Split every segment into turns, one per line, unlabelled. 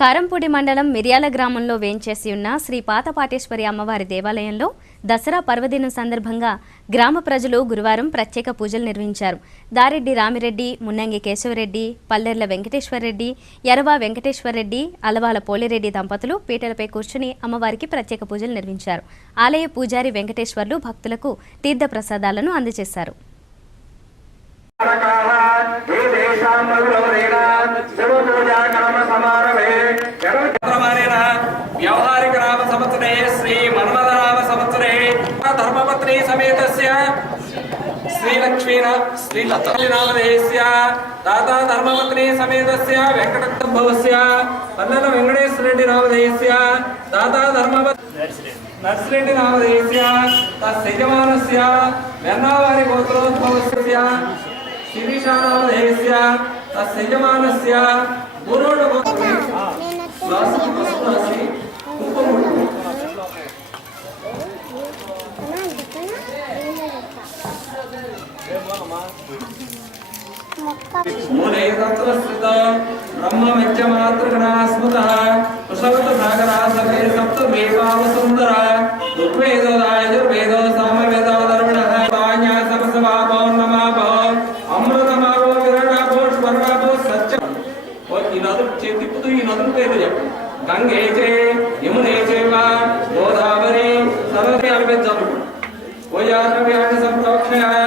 కారంపూడి మండలం మిర్యాల గ్రామంలో వేంచేసి ఉన్న శ్రీ పాతపాటేశ్వరి అమ్మవారి దేవాలయంలో దసరా పర్వదినం సందర్భంగా గ్రామ ప్రజలు గురువారం ప్రత్యేక పూజలు నిర్వహించారు. దారెడ్డి రామిరెడ్డి మున్నంగి కేశవరెడ్డి పల్లెర్ల వెంకటేశ్వరరెడ్డి ఎరవా వెంకటేశ్వరరెడ్డి అలవాల పోలిరెడ్డి దంపతులు పీటలపై కూర్చుని అమ్మవారికి ప్రత్యేక పూజలు నిర్వహించారు. ఆలయ పూజారి వెంకటేశ్వర్లు భక్తులకు తీర్థ ప్రసాదాలను అందజేశారు
ధర్మపత్ని సమేతస్య శ్రీలక్ష్మీన శ్రీలక్ష్మీనామధేయస్య తాత ధర్మపత్ని సమేతస్య వెంకటభవస్య పల్లెల వెంకటేశ్వరరెడ్డి నామధేయస్య తాత ధర్మపత్ని నర్సిరెడ్డి నామధేయస్య తస్యజమానస్య వెన్నావారి గోత్రోద్భవస్య శిరీషానామధేయస్య తస్యజమానస్య గురుడు రాసి मुनेतत्रस्थित ब्रह्ममित्यमात्रगणास्मृतः प्रसवतसागरासभैर्सप्तमेवावसुन्दर ऋग्वेदोदायजुर्वेदो सामवेदोदर्वणः वाण्यासमसमापो नमापो अमृतमापो विरणापो स्वर्णापो सच्च और इन अदर चेतिप तो इन अदर वेद जप गंगे चे यमुने चे वा गोदावरी सरस्वती अभिवेद जप वो यार कभी आठ सब प्रवक्षण है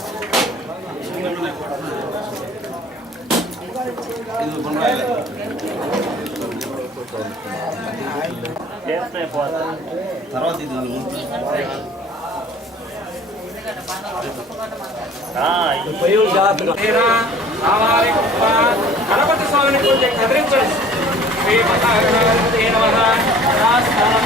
రావాలి గొప్ప గణపతి స్వామిని కొంచెం కదిలించండి. శ్రీ మహాగణపతి నమః. యథాస్థానం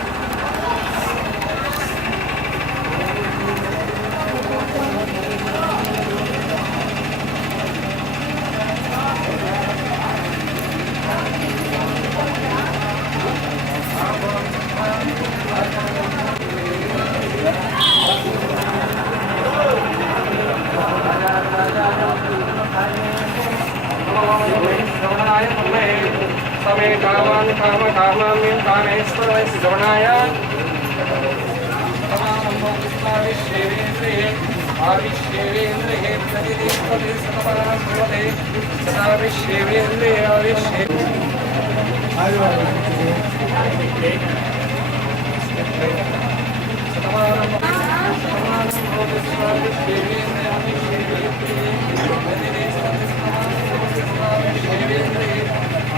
श्रवणाय तन्मे समे कामान् काम कामान् कामेश्वराय श्रवणाय आविश्वेन्द्रिये आविश्वेन्द्रिये प्रतिदिवसते सतपरं भवते सदा विश्वेन्द्रिये आविश्वे सतमानं सतमानं भवति स्वाविश्वेन्द्रिये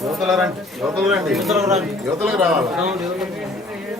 యువతల రండి యువతలు రండి యువతలకు రండి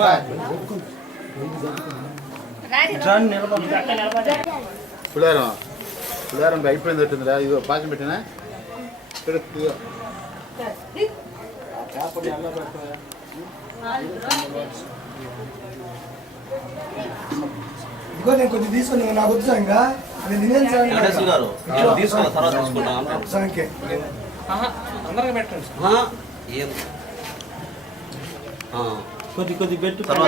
ఆ.
పులారం పులారం అయిపోయింది పెట్టిందిరా ఇదిగో పాకం పెట్టినా? ఇదిగో.
నేను కొద్దిగా తీసుకొని నాకు వద్దు ఇంకా నేను తినేది సార్
వెంకటేశ్వర గారు నేను తీసుకున్న తర్వాత
ఆహా, అందరికీ పెట్టండి.
ఆ, ఏం? ఆ,
కొద్ది కొద్ది పెట్టు
తర్వాత